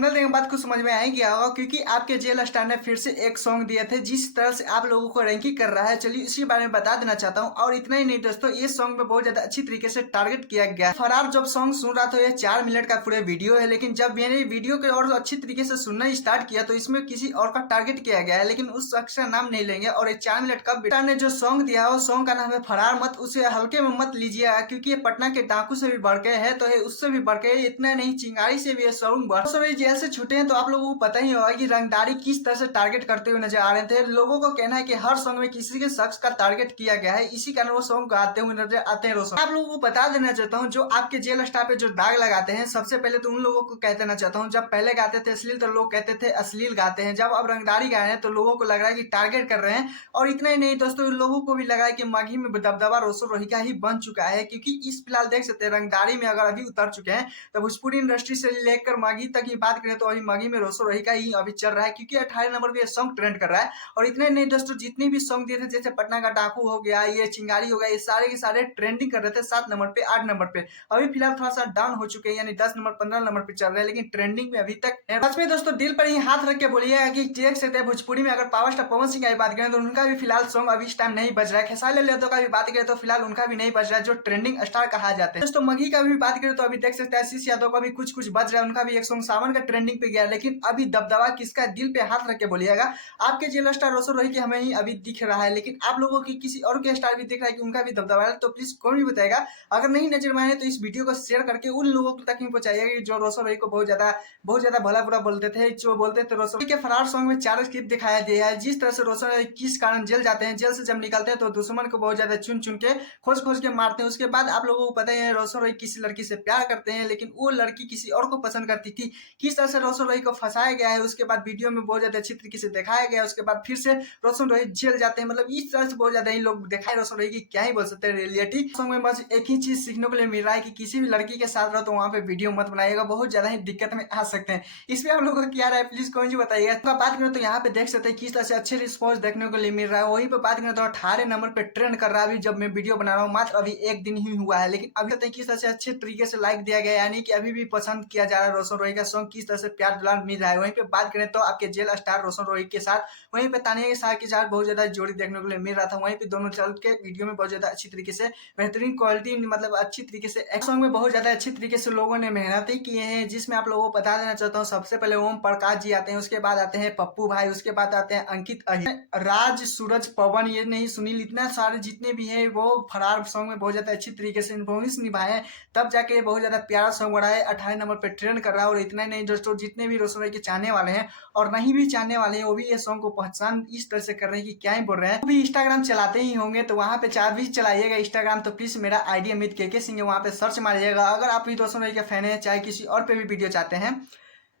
Thumbnail देखने के बाद कुछ समझ में आ ही गया होगा, क्योंकि आपके जेल स्टार ने फिर से एक सॉन्ग दिए थे जिस तरह से आप लोगों को रैंकिंग कर रहा है। चलिए इसी बारे में बता देना चाहता हूँ। और इतना ही नहीं दोस्तों, ये सॉन्ग में बहुत ज्यादा अच्छी तरीके से टारगेट किया गया है। फरार जब सॉन्ग सुन रहा था, ये 4 मिनट का पूरे वीडियो है, लेकिन जब मैंने वीडियो के और अच्छी तरीके से सुनना स्टार्ट किया तो इसमें किसी और का टारगेट किया गया है, लेकिन उस शख्स का नाम नहीं लेंगे। और ये 4 मिनट का बेटा ने जो सॉन्ग दिया है, वो सॉन्ग का नाम है फरार। मत उसे हल्के में मत लीजिएगा, क्योंकि ये पटना के डाकू से भी बढ़ के है, तो है उससे भी बढ़ के। इतना नहीं, चिंगारी से भी ये सॉन्ग बढ़। तो ये जेल से छूटे हैं तो आप लोगों को पता ही होगा कि रंगदारी किस तरह से टारगेट करते हुए नजर आ रहे थे। लोगों को कहना है कि हर सॉन्ग में किसी के शख्स का टारगेट किया गया है, इसी कारण वो सॉन्ग गाते हुए नजर आते हैं। रोशन, आप लोगों को बता देना चाहता हूँ, जो आपके जेल स्टार पे जो दाग लगाते हैं, सबसे पहले तो उन लोगों को कह देना चाहता हूँ, जब पहले गाते थे अश्लील तो लोग कहते थे अश्लील गाते हैं, जब अब रंगदारी गा रहे हैं तो लोगों को लग रहा है कि टारगेट कर रहे हैं। और इतना ही नहीं दोस्तों, उन लोगों को भी लगा है कि माघी में दबदबा रोशन रोही का ही बन चुका है, क्योंकि इस फिलहाल देख सकते हैं रंगदारी में अगर अभी उतर चुके हैं तो भोजपुरी इंडस्ट्री से लेकर माघी तक की बात करें तो अभी माघी में रोशन रोही का ही अभी चल रहा है, क्योंकि 18 नंबर पे सॉन्ग ट्रेंड कर रहा है। और इतने नहीं दोस्तों, जितने भी सॉन्ग दिए थे, जैसे पटना का डाकू हो गया, ये चिंगारी हो गया, ये सारे के सारे ट्रेंडिंग कर रहे थे 7 नंबर पे, 8 नंबर पे। अभी फिलहाल थोड़ा सा डाउन हो चुके हैं, यानी 10 नंबर 15 नंबर पे चल रहे हैं, लेकिन ट्रेंडिंग में अभी तक है। सच में दोस्तों, दिल पर ही हाथ रख के बोलिएगा कि देख सकते हैं भोजपुरी में अगर पावर स्टार पवन सिंह की बात करें तो उनका भी फिलहाल सॉन्ग अभी इस टाइम नहीं बज रहा है। खेसारी लाल यादव का भी बात करें तो फिलहाल उनका भी नहीं बज रहा है, जो ट्रेंडिंग स्टार कहा जाता है। दोस्तों मघी का भी बात करें तो अभी देख सकते हैं आशीष यादव का भी कुछ कुछ बज रहा है, उनका भी एक सॉन्ग सावन का ट्रेंडिंग पे गया, लेकिन अभी दबदबा किसका, दिल पे हाथ रख के बोलिएगा। आपके जेल स्टार रोशन रोही के हमें ही अभी दिख रहा है, लेकिन आप लोगों की किसी और के स्टार भी दिख रहा है कि उनका भी दबदबा है, तो प्लीज कौन भी बताएगा। अगर नहीं नजर में आए तो इस वीडियो को शेयर करके उन लोगों तक ही पहुंचाइएगा जो रोशन रोही को बहुत ज्यादा भला बुरा बोलते थे, जो बोलते थे। रोशन के फरार सॉन्ग में 4 क्लिप दिखाया गया है, जिस तरह से रोशन रोही किस कारण जेल जाते हैं, जेल से जब निकलते हैं तो दुश्मन को बहुत ज्यादा चुन चुन के खोज खोज के मारते हैं। उसके बाद आप लोगों को पता है रोशन रोही किसी लड़की से प्यार करते हैं, लेकिन वो लड़की किसी और को पसंद करती थी। किस तरह से रोशन रोही को फंसाया गया है, उसके बाद वीडियो में बहुत ज्यादा अच्छी तरीके से दिखाया गया है। उसके बाद फिर से रोशन रोही जेल जाते हैं, मतलब इस तरह से बहुत ज्यादा ही लोग दिखाए रोशन रोही की, क्या ही बोल सकते हैं। रियलिटी सॉन्ग में बस एक ही चीज सीखने को लिए मिल रहा है कि किसी भी लड़की के साथ रहो तो वहां पे वीडियो मत बनाइएगा, बहुत ज्यादा ही दिक्कत में आ सकते हैं। इसमें आप लोगों को क्या राय प्लीज कौन जी बताइएगा। तो बात करें तो यहाँ पे देख सकते हैं किस तरह से अच्छे रिस्पॉन्स देखने को लिए मिल रहा है। वहीं पे बात करें तो 18 नंबर पे ट्रेंड कर रहा है अभी, जब मैं वीडियो बना रहा हूँ, मात्र अभी एक दिन ही हुआ है, लेकिन अभी तक किस तरह से अच्छे तरीके से लाइक दिया गया, यानी कि अभी भी पसंद किया जा रहा है रोशन रोही का सॉन्ग, किस तरह से प्यार दुलार मिल रहा है। वहीं पे बात करें तो आपके जेल स्टार रोशन रोही के साथ, वहीं पे तानिया के साथ बहुत ज्यादा जोड़ी देखने को लिए मिल रहा था। वहीं पे दोनों चल के वीडियो में बहुत ज्यादा अच्छी तरीके से बेहतरीन क्वालिटी, मतलब अच्छी तरीके से सॉन्ग में बहुत ज्यादा अच्छी तरीके से लोगों ने मेहनत ही किए हैं, जिसमें आप लोगों को बता देना चाहता हूँ। सबसे पहले ओम प्रकाश जी आते हैं, उसके बाद आते हैं पप्पू भाई, उसके बाद आते हैं अंकित अहिर, राज, सूरज, पवन, ये नहीं सुनील, इतना सारे जितने भी हैं वो फरार सॉन्ग में बहुत ज्यादा अच्छी तरीके से इन्फॉर्मेंस निभाए हैं, तब जाके बहुत ज्यादा प्यारा सॉन्ग बना है, 18 नंबर पे ट्रेंड कर रहा है। और इतना ही नहीं दोस्तों, जितने भी रोशन रोही के चाहने वाले हैं और नहीं भी चाहने वाले हैं, वो भी ये सॉन्ग को पहचान इस तरह से कर रहे हैं कि क्या ही बोल रहे हैं। वो भी इंस्टाग्राम चलाते ही होंगे, तो वहां पे चार भी चलाइएगा इंस्टाग्राम, तो प्लीज मेरा आईडी अमित के सिंह है, वहां पे सर्च मारिएगा। अगर आप भी रोशन रोही के फैन है, चाहे किसी और पे भी वीडियो चाहते हैं,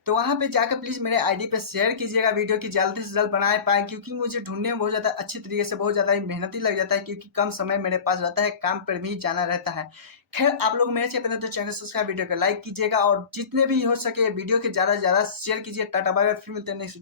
तो वहां पे जाकर प्लीज मेरे आईडी पे शेयर कीजिएगा वीडियो की, जल्दी से जल्द बनाए पाए, क्योंकि मुझे ढूंढने में बहुत ज्यादा अच्छी तरीके से बहुत ज्यादा ही मेहनती लग जाता है, क्योंकि कम समय मेरे पास रहता है, काम पर भी जाना रहता है। खैर, आप लोग मेरे चैनल तो चैनल सब्सक्राइब, वीडियो को लाइक कीजिएगा, और जितने भी हो सके वीडियो के ज्यादा से ज्यादा शेयर कीजिए। टाटा बाय बाय, फिर मिलते हैं नेक्स्ट।